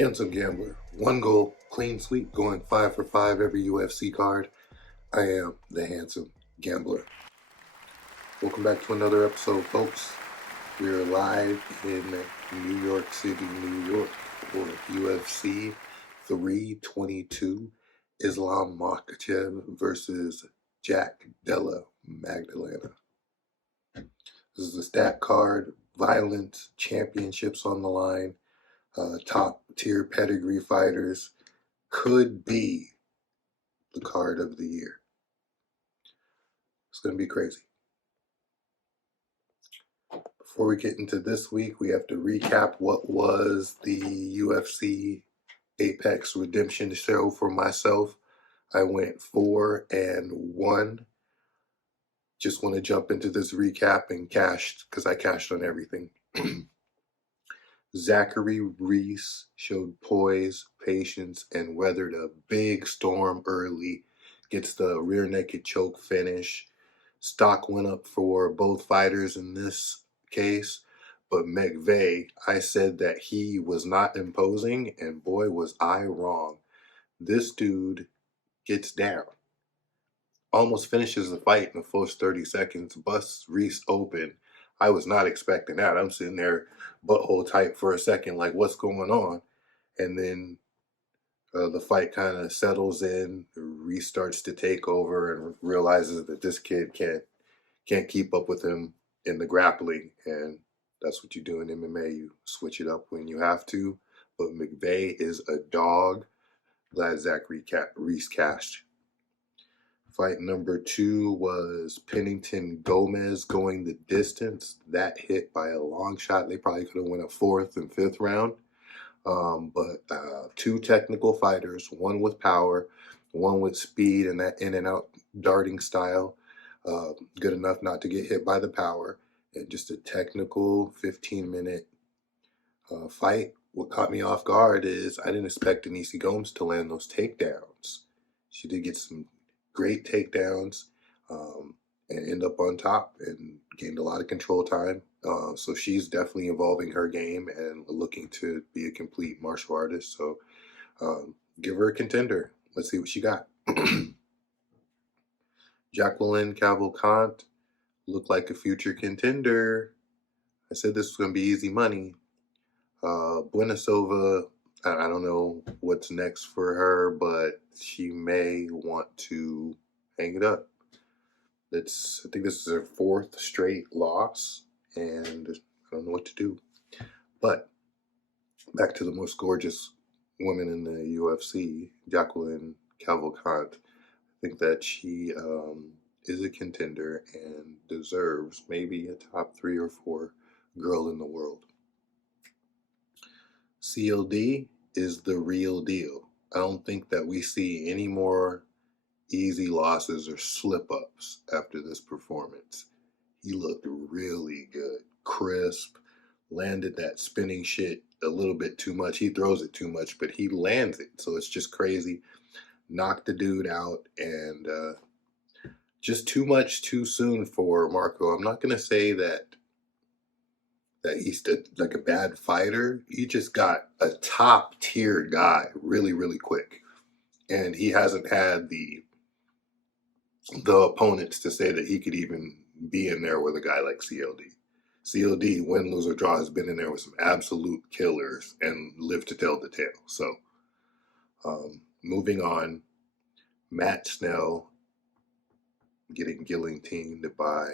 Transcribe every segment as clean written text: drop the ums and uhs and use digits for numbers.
Handsum Gambler. One goal, clean sweep, going 5 for 5 every UFC card. I am the Handsum Gambler. Welcome back to another episode, folks. We're live in New York City, New York for UFC 322. Islam Makhachev versus Jack Della, Maddalena. This is a stat card, violent championships on the line. Top tier pedigree fighters, could be the card of the year. It's going to be crazy. Before we get into this week, we have to recap what was the UFC Apex redemption show for myself. I went 4-1. Just want to jump into this recap and cashed, because I cashed on everything. Zachary Reese showed poise, patience, and weathered a big storm early. Gets the rear naked choke finish. Stock went up for both fighters in this case, but McVeigh, I said that he was not imposing, and boy was I wrong. This dude gets down. Almost finishes the fight in the first 30 seconds, busts Reese open. I was not expecting that. I'm sitting there butthole tight for a second, like, what's going on? And then the fight kind of settles in. Reese starts to take over and realizes that this kid can't keep up with him in the grappling. And that's what you do in MMA. You switch it up when you have to. But McVeigh is a dog. Glad Zachary Reese cashed. Fight number 2 was Pennington Gomez going the distance. That hit by a long shot. They probably could have won a 4th and 5th round. But 2 technical fighters, one with power, one with speed and that in and out darting style. Good enough not to get hit by the power. And just a technical 15-minute fight. What caught me off guard is I didn't expect Denise Gomes to land those takedowns. She did get some great takedowns and end up on top and gained a lot of control time. So she's definitely evolving her game and looking to be a complete martial artist. So give her a contender. Let's see what she got. Jacqueline Cavalcante looked like a future contender. I said this was going to be easy money. Buenisova, I don't know what's next for her, but she may want to hang it up. I think this is her 4th straight loss, and I don't know what to do. But back to the most gorgeous woman in the UFC, Jacqueline Cavalcante. I think that she is a contender and deserves maybe a top 3 or 4 girl in the world. CLD is the real deal. I don't think that we see any more easy losses or slip-ups after this performance. He looked really good, crisp, landed that spinning shit a little bit too much. He throws it too much, but he lands it, so it's just crazy. Knocked the dude out, and just too much too soon for Marco. I'm not going to say that he's like a bad fighter. He just got a top-tier guy really, really quick. And he hasn't had the opponents to say that he could even be in there with a guy like CLD. CLD, win, lose, or draw, has been in there with some absolute killers and lived to tell the tale. So, moving on, Matt Snell getting guillotined by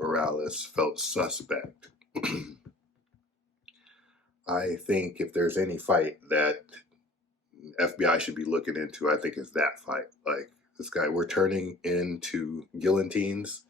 Morales felt suspect. I think if there's any fight that FBI should be looking into, I think it's that fight. Like, this guy, we're turning into guillotines,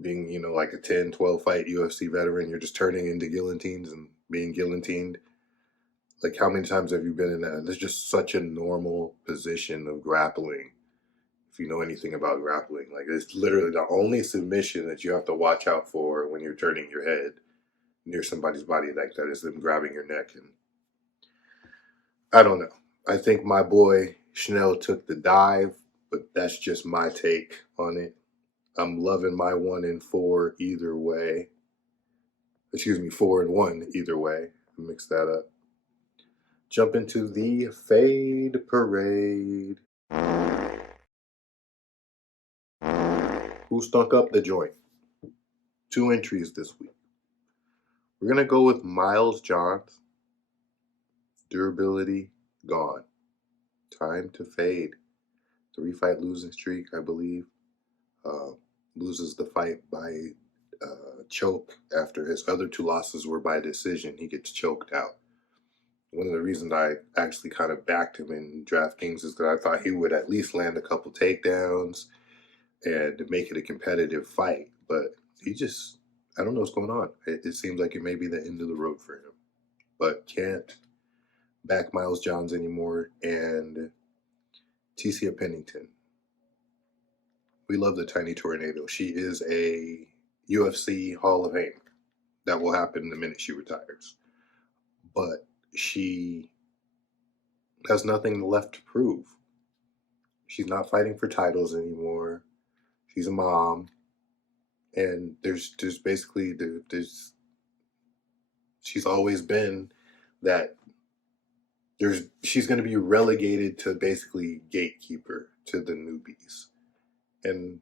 being, like a 10, 12 fight UFC veteran. You're just turning into guillotines and being guillotined. Like, how many times have you been in that? There's just such a normal position of grappling. If you know anything about grappling, like, it's literally the only submission that you have to watch out for when you're turning your head near somebody's body like that is them grabbing your neck. And I don't know. I think my boy Schnell took the dive, but that's just my take on it. I'm loving my 1-4 either way. 4-1 either way. Mix that up. jump into the Fade Parade. Who stunk up the joint? 2 entries this week. We're going to go with Miles Johns. Durability gone. Time to fade. 3-fight losing streak, I believe. Loses the fight by choke after his other 2 losses were by decision. He gets choked out. One of the reasons I actually kind of backed him in DraftKings is that I thought he would at least land a couple takedowns and make it a competitive fight. But he just, I don't know what's going on. It seems like it may be the end of the road for him. But can't back Miles Johns anymore. And Ticia Pennington. We love the Tiny Tornado. She is a UFC Hall of Fame. That will happen the minute she retires. But she has nothing left to prove. She's not fighting for titles anymore. She's a mom. And there's basically, she's always been that she's going to be relegated to basically gatekeeper to the newbies. And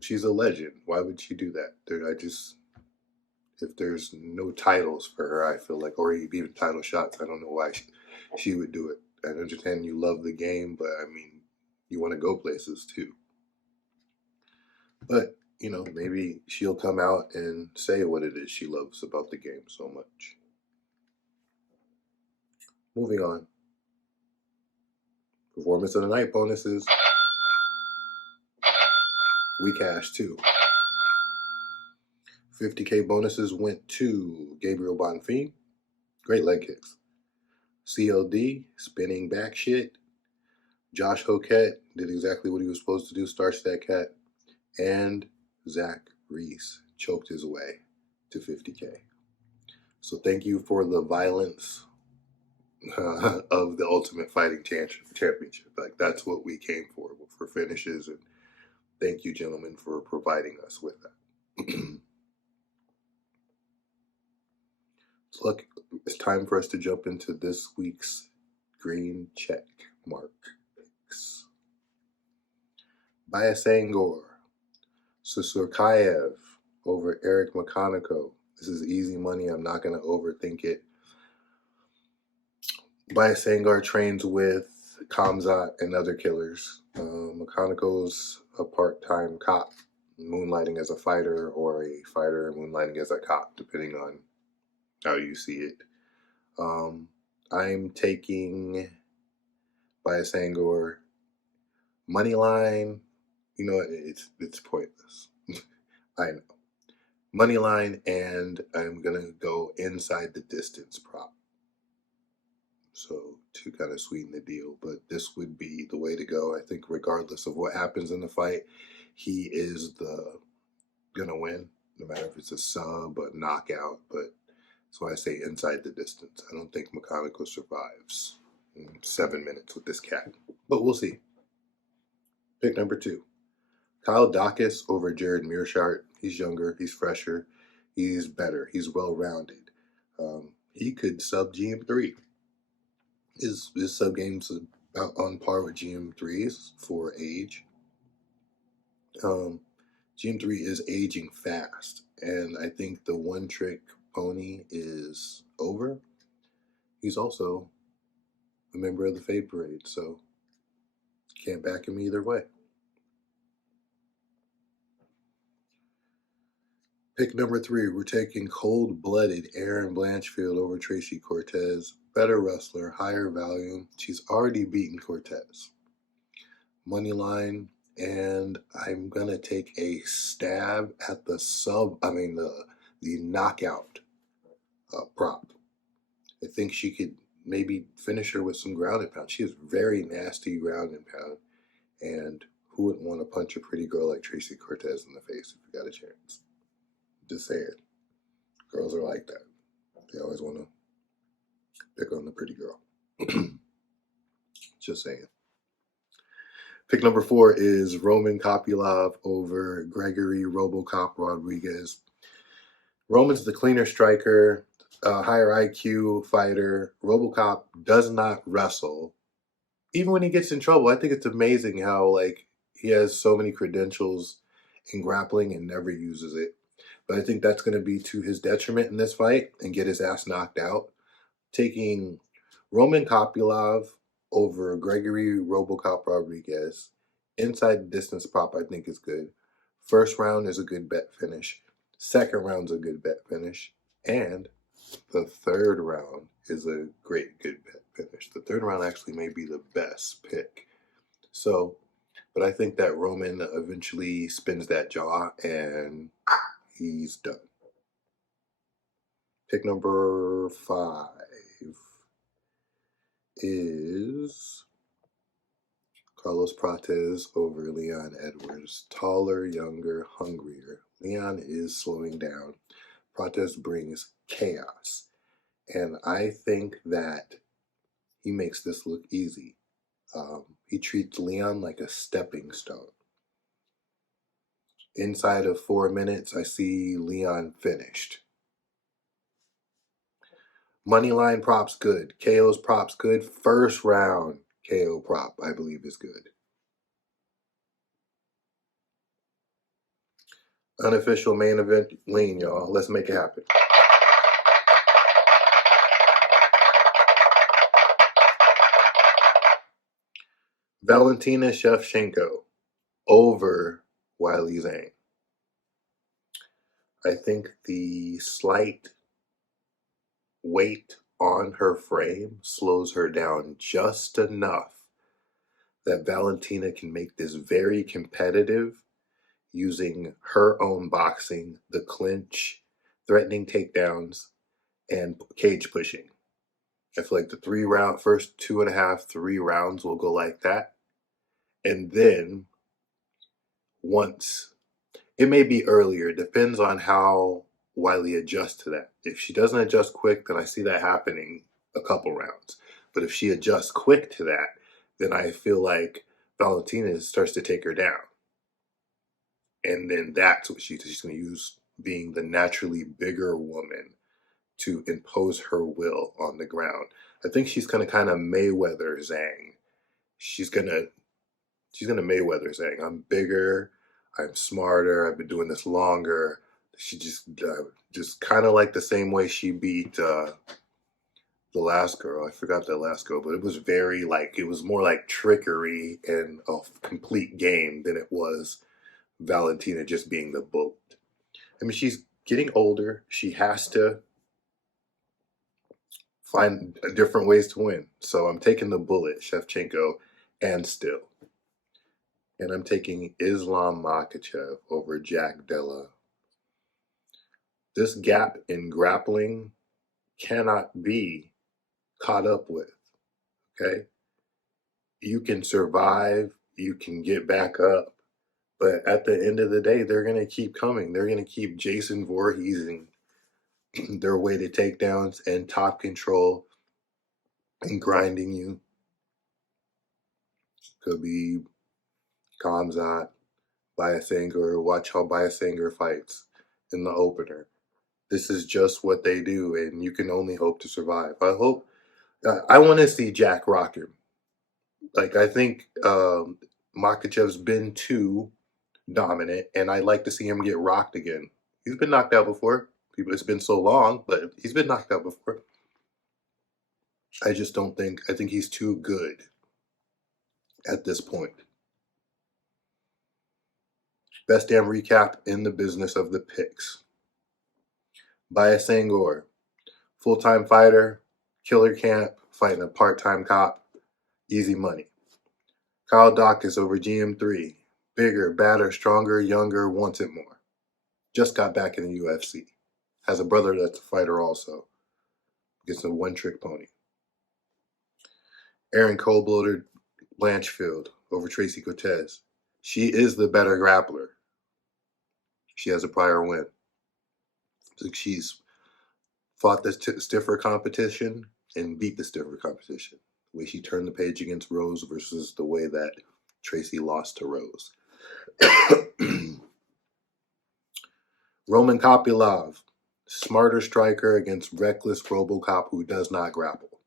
she's a legend. Why would she do that? If there's no titles for her, I feel like, or even title shots, I don't know why she would do it. I understand you love the game, but I mean, you want to go places too. But, maybe she'll come out and say what it is she loves about the game so much. Moving on. Performance of the night bonuses. We cashed too. 50K bonuses went to Gabriel Bonfim. Great leg kicks. CLD, spinning back shit. Josh Hoquette did exactly what he was supposed to do, starched that cat. And Zach Reese choked his way to 50K. So thank you for the violence of the Ultimate Fighting Championship. Like, that's what we came for finishes. And thank you, gentlemen, for providing us with that. Look, it's time for us to jump into this week's green check mark picks. Bayasangor, Susurkayev over Eric Makhachev. This is easy money. I'm not going to overthink it. Bayasangor trains with Kamzat and other killers. Makhachev's a part-time cop, moonlighting as a fighter, or a fighter moonlighting as a cop, depending on how you see it. I'm taking Bayasangor money line. You know what? It's pointless. I know. Money line, and I'm gonna go inside the distance prop. So to kind of sweeten the deal, but this would be the way to go. I think regardless of what happens in the fight, he is gonna win, no matter if it's a sub, a knockout. But that's why I say inside the distance. I don't think Makhachev survives 7 minutes with this cat, but we'll see. Pick number 2. Kyle Dacus over Jared Mearshart. He's younger, he's fresher, he's better, he's well-rounded. He could sub GM3. His sub game's about on par with GM3's for age. GM3 is aging fast, and I think the one-trick pony is over. He's also a member of the Fade Parade, so can't back him either way. Pick number 3, we're taking cold-blooded Erin Blanchfield over Tracy Cortez. Better wrestler, higher value. She's already beaten Cortez. Money line, and I'm gonna take a stab at the knockout prop. I think she could maybe finish her with some ground and pound. She has very nasty ground and pound, and who wouldn't want to punch a pretty girl like Tracy Cortez in the face if you got a chance? Just say it. Girls are like that. They always want to pick on the pretty girl. Just saying. Pick number 4 is Roman Kopylov over Gregory Robocop Rodriguez. Roman's the cleaner striker. a higher IQ fighter. RoboCop does not wrestle. Even when he gets in trouble, I think it's amazing how like he has so many credentials in grappling and never uses it. But I think that's going to be to his detriment in this fight and get his ass knocked out. Taking Roman Kopylov over Gregory RoboCop Rodriguez. Inside the distance prop, I think is good. First round is a good bet finish. Second round's a good bet finish. And the third round is a great good bet finish. The third round actually may be the best pick. So, but I think that Roman eventually spins that jaw and he's done. Pick number 5 is Carlos Prates over Leon Edwards. Taller, younger, hungrier. Leon is slowing down. Prates brings chaos. And I think that he makes this look easy. He treats Leon like a stepping stone. Inside of 4 minutes, I see Leon finished. Moneyline props good. KO's props good. First round KO prop, I believe, is good. Unofficial main event lean, y'all. Let's make it happen. Valentina Shevchenko over Wiley Zhang. I think the slight weight on her frame slows her down just enough that Valentina can make this very competitive using her own boxing, the clinch, threatening takedowns, and cage pushing. I feel like the first 2.5, 3 rounds will go like that. And then once, it may be earlier, it depends on how Wiley adjusts to that. If she doesn't adjust quick, then I see that happening a couple rounds. But if she adjusts quick to that, then I feel like Valentina starts to take her down. And then that's what she's going to use, being the naturally bigger woman, to impose her will on the ground. I think she's going to kind of Mayweather Zhang. She's going to Mayweather Zhang. I'm bigger. I'm smarter. I've been doing this longer. She just kind of like the same way she beat the last girl. I forgot that last girl, but it was it was more like trickery and a complete game than it was Valentina just being the bullet. I mean, she's getting older. She has to find different ways to win. So I'm taking the bullet, Shevchenko, and still. And I'm taking Islam Makhachev over Jack Della. This gap in grappling cannot be caught up with, okay? You can survive, you can get back up, but at the end of the day, they're going to keep coming. They're going to keep Jason Voorheesing their way to takedowns and top control and grinding you. Khabib, Khamzat, Biasanger. Watch how Biasanger fights in the opener. This is just what they do, and you can only hope to survive. I want to see Jack rock him. Like, I think Makhachev's been too dominant, and I'd like to see him get rocked again. He's been knocked out before. It's been so long, but he's been knocked out before. I think he's too good at this point. Best damn recap in the business of the picks. Biasanger, full-time fighter, killer camp, fighting a part-time cop, easy money. Kyle Dawkins over GM3, bigger, badder, stronger, younger, wants it more. Just got back in the UFC. Has a brother that's a fighter also. Gets a one-trick pony. Aaron Cold-Blooded Blanchfield over Tracy Cortez. She is the better grappler. She has a prior win. She's fought the stiffer competition and beat the stiffer competition. The way she turned the page against Rose versus the way that Tracy lost to Rose. Roman Kopylov, Smarter striker against reckless RoboCop who does not grapple.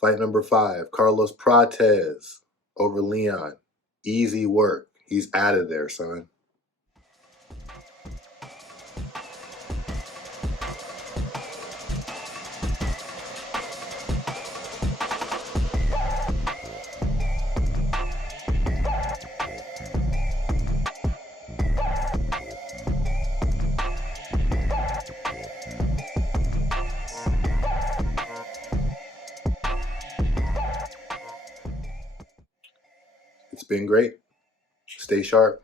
Fight number 5, Carlos Prates over Leon. Easy work. He's out of there, son. It's been great. Stay sharp,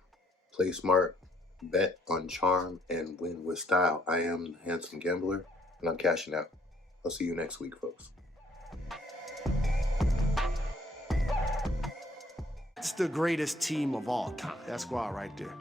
play smart, bet on charm, and win with style. I am the Handsome Gambler, and I'm cashing out. I'll see you next week, folks. It's the greatest team of all time. That squad right there.